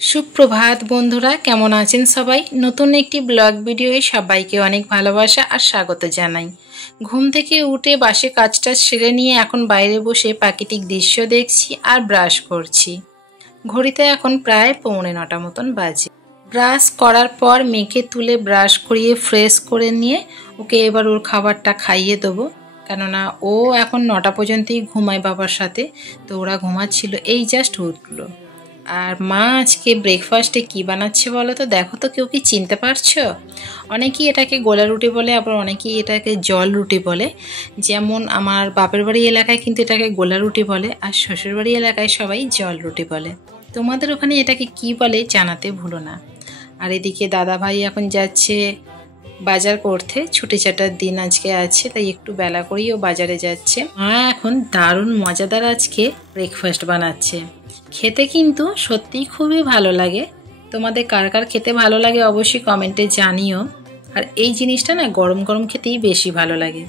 সুপ্রভাত বন্ধুরা, কেমন আছেন সবাই? নতুন একটি ব্লগ ভিডিওয়ে সবাইকে অনেক ভালোবাসা আর স্বাগত জানাই। ঘুম থেকে উঠে বাসে কাজটা সেরে নিয়ে এখন বাইরে বসে প্রাকৃতিক দৃশ্য দেখছি আর ব্রাশ করছি। ঘড়িতে এখন প্রায় 8:45 মতন বাজে। ব্রাশ করার পর মেয়েকে তুলে ব্রাশ করিয়ে ফ্রেশ করে নিয়ে ওকে এবার ওর খাবারটা খাইয়ে দেবো, কেননা ও এখন 9টা পর্যন্তই ঘুমায় বাবার সাথে। তো ওরা ঘুমাচ্ছিল, এই জাস্ট উঠলো। আর মা আজকে ব্রেকফাস্টে কি বানাচ্ছে বলো তো? দেখো তো, কেউ কি চিনতে পারছো? অনেকেই এটাকে গোলা রুটি বলে, আবার অনেকেই এটাকে জল রুটি বলে। যেমন আমার বাপের বাড়ি এলাকায় কিন্তু এটাকে গোলা রুটি বলে, আর শ্বশুর বাড়ি এলাকায় সবাই জল রুটি বলে। তোমাদের ওখানে এটাকে কি বলে জানাতে ভুলো না। আর এদিকে দাদা ভাই এখন যাচ্ছে বাজার করতে, ছুটি ছাটার দিন আজকে আছে, তাই একটু বেলা করেই ও বাজারে যাচ্ছে। মা এখন দারুণ মজাদার আজকে ব্রেকফাস্ট বানাচ্ছে। খেতে কিন্তু সত্যিই খুবই ভালো লাগে। তোমাদের কার কার খেতে ভালো লাগে অবশ্যই কমেন্টে জানিও। আর এই জিনিসটা না গরম গরম খেতেই বেশি ভালো লাগে।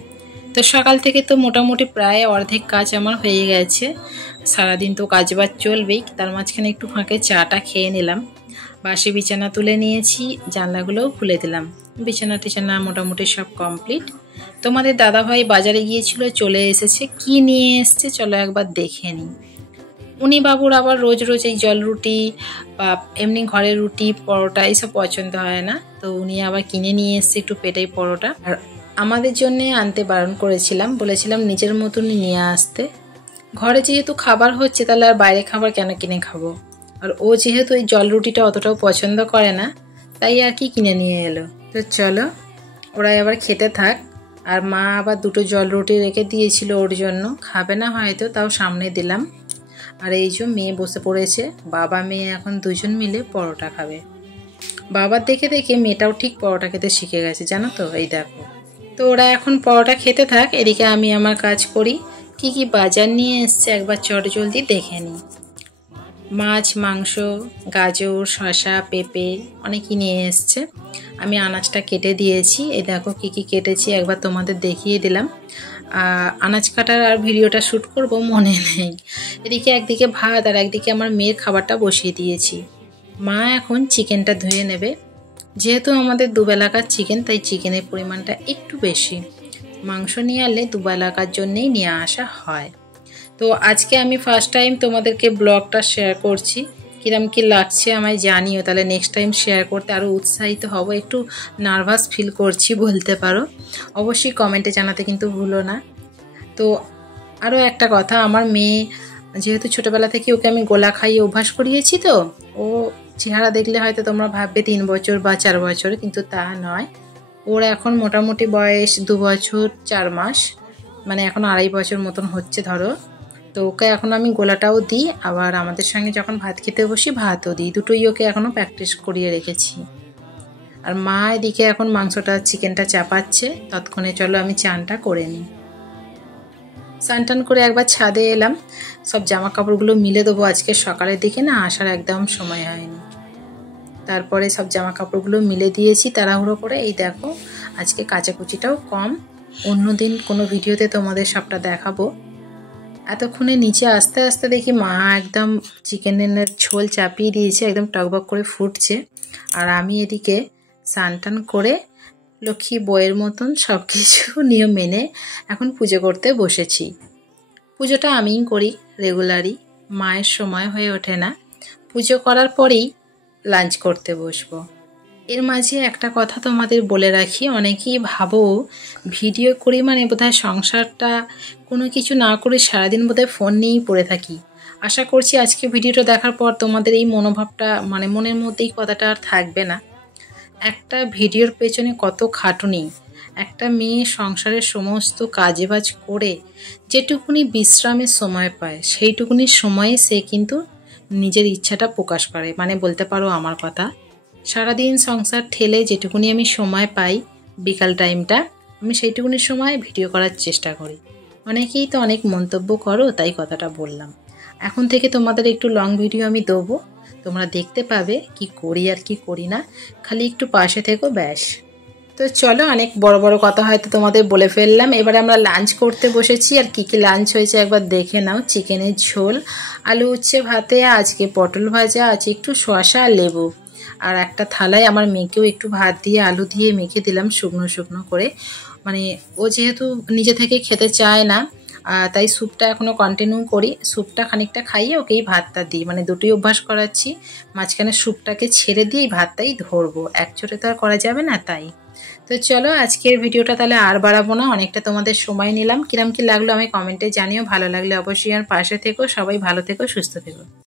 তো সকাল থেকে তো মোটামুটি প্রায় অর্ধেক কাজ আমার হয়ে গেছে। সারাদিন তো কাজবাজ চলবেই, তার মাঝখানে একটু ফাঁকে চাটা খেয়ে নিলাম। বাসি বিছানা তুলে নিয়েছি, জানলাগুলোও খুলে দিলাম। বিছানা টিছানা মোটামুটি সব কমপ্লিট। তোমাদের দাদাভাই বাজারে গিয়েছিল, চলে এসেছে। কি নিয়ে এসছে চলো একবার দেখে নিই। উনি বাবুর আবার রোজ রোজ এই জল রুটি বা এমনি ঘরের রুটি পরোটা এইসব পছন্দ হয় না, তো উনি আবার কিনে নিয়ে এসছে একটু পেটাই পরোটা। আর আমাদের জন্যে আনতে বারণ করেছিলাম, বলেছিলাম নিজের মতনই নিয়ে আসতে। ঘরে যেহেতু খাবার হচ্ছে, তাহলে আর বাইরে খাবার কেন কিনে খাবো? আর ও যেহেতু এই জল রুটিটা অতটাও পছন্দ করে না, তাই আর কি কিনে নিয়ে এলো। তো চলো ওরা এবার খেতে থাক। আর মা আবার 2টো জল রুটি রেখে দিয়েছিল ওর জন্য, খাবে না হয়তো, তাও সামনে দিলাম। আর এই যে মেয়ে বসে পড়েছে, বাবা মেয়ে এখন দুজন মিলে পরোটা খাবে। বাবার দেখে দেখে মেয়েটাও ঠিক পরোটা খেতে শিখে গেছে, জানো তো, এই দেখো। তো ওরা এখন পরোটা খেতে থাক, এদিকে আমি আমার কাজ করি। কি কি বাজার নিয়ে এসছে একবার চটজলদি দেখে নিই। মাছ, মাংস, গাজর, শসা, পেঁপে অনেকই নিয়ে এসছে। আমি আনাজটা কেটে দিয়েছি, এই দেখো কি কি কেটেছি একবার তোমাদের দেখিয়ে দিলাম। আনাজ কাটার আর ভিডিওটা শ্যুট করব মনে নেই। এদিকে একদিকে ভাত আর একদিকে আমার মেয়ের খাবারটা বসিয়ে দিয়েছি। মা এখন চিকেনটা ধুয়ে নেবে। যেহেতু আমাদের দুবেলাকার চিকেন, তাই চিকেনের পরিমাণটা একটু বেশি। মাংস নিয়ে আনলে দুবেলাকার জন্যেই নিয়ে আসা হয়। তো আজকে আমি ফার্স্ট টাইম তোমাদেরকে ব্লগটা শেয়ার করছি। কিরম কি লাগছে আমায় জানিও, তাহলে নেক্সট টাইম শেয়ার করতে আরও উৎসাহিত হব। একটু নার্ভাস ফিল করছি বলতে পারো, অবশ্যই কমেন্টে জানাতে কিন্তু ভুলো না। তো আরও একটা কথা, আমার মেয়ে যেহেতু ছোটোবেলা থেকে ওকে আমি গোলা খাইয়ে অভ্যাস করিয়েছি, তো ও চেহারা দেখলে হয়তো তোমরা ভাববে 3 বছর বা 4 বছর, কিন্তু তা নয়। ওর এখন মোটামুটি বয়স 2 বছর 4 মাস, মানে এখন 2.5 বছর মতন হচ্ছে ধরো। তো ওকে এখন আমি গোলাটাও দিই, আবার আমাদের সঙ্গে যখন ভাত খেতে বসি ভাতও দিই, দুটোই ওকে এখনও প্র্যাকটিস করিয়ে রেখেছি। আর মা এদিকে এখন মাংসটা চিকেনটা চাপাচ্ছে, ততক্ষণে চলো আমি চানটা করে নিই। স্নান টান করে একবার ছাদে এলাম, সব জামা কাপড়গুলো মিলে দেবো। আজকে সকালের দিকে না আসার একদম সময় হয়নি, তারপরে সব জামা কাপড়গুলো মিলে দিয়েছি তাড়াহুড়ো করে। এই দেখো আজকে কাচাকুচিটাও কম, অন্যদিন কোনো ভিডিওতে তোমাদের সবটা দেখাবো। এতক্ষণে নিচে আস্তে আস্তে দেখি মা একদম চিকেনের ঝোল চাপিয়ে দিয়েছে, একদম টকবক করে ফুটছে। আর আমি এদিকে স্নান টান করে লক্ষ্মী বইয়ের মতন সব কিছু নিয়ম মেনে এখন পুজো করতে বসেছি। পুজোটা আমিই করি রেগুলারই, মায়ের সময় হয়ে ওঠে না। পুজো করার পরেই লাঞ্চ করতে বসবো। এর মাঝে একটা কথা তোমাদের বলে রাখি, অনেকেই ভাবো ভিডিও করি মানে বোধহয় সংসারটা কোনো কিছু না করে সারাদিন বোধহয় ফোন নিয়েই পড়ে থাকি। আশা করছি আজকে ভিডিওটা দেখার পর তোমাদের এই মনোভাবটা, মানে মনের মধ্যে এই কথাটা আর থাকবে না। একটা ভিডিওর পেছনে কত খাটুনি। একটা মেয়ে সংসারের সমস্ত কাজবাজ করে যেটুকুনি বিশ্রামের সময় পায়, সেইটুকুনি সময়ে সে কিন্তু নিজের ইচ্ছাটা প্রকাশ করে, মানে বলতে পারো আমার কথা। সারাদিন সংসার ঠেলে যেটুকুনি আমি সময় পাই বিকাল টাইমটা, আমি সেইটুকুনি সময় ভিডিও করার চেষ্টা করি। অনেকেই তো অনেক মন্তব্য করো, তাই কথাটা বললাম। এখন থেকে তোমাদের একটু লং ভিডিও আমি দেবো, তোমরা দেখতে পাবে কি করি আর কি করি না, খালি একটু পাশে থেকো ব্যাস। তো চলো, অনেক বড় বড় কথা হয়তো তোমাদের বলে ফেললাম। এবারে আমরা লাঞ্চ করতে বসেছি। আর কি কি লাঞ্চ হয়েছে একবার দেখে নাও। চিকেনের ঝোল, আলু উচ্ছে ভাতে, আজকে পটল ভাজা আছে, একটু শসা আর লেবু। আর একটা থালায় আমার মেয়েকেও একটু ভাত দিয়ে আলু দিয়ে মেখে দিলাম শুকনো শুকনো করে। মানে ও যেহেতু নিজে থেকে খেতে চায় না, তাই স্যুপটা এখনও কন্টিনিউ করি। স্যুপটা খানিকটা খাইয়ে ওকেই ভাতটা দিই, মানে দুটোই অভ্যাস করাচ্ছি। মাঝখানে স্যুপটাকে ছেড়ে দিয়ে ভাতটাই ধরবো, একচোটে তো আর করা যাবে না তাই। তো চলো, আজকের ভিডিওটা তাহলে আর বাড়াবো না, অনেকটা তোমাদের সময় নিলাম। কিরম কি লাগলো আমি কমেন্টে জানিও। ভালো লাগলে অবশ্যই আর পাশে থেকো। সবাই ভালো থেকো, সুস্থ থেকো।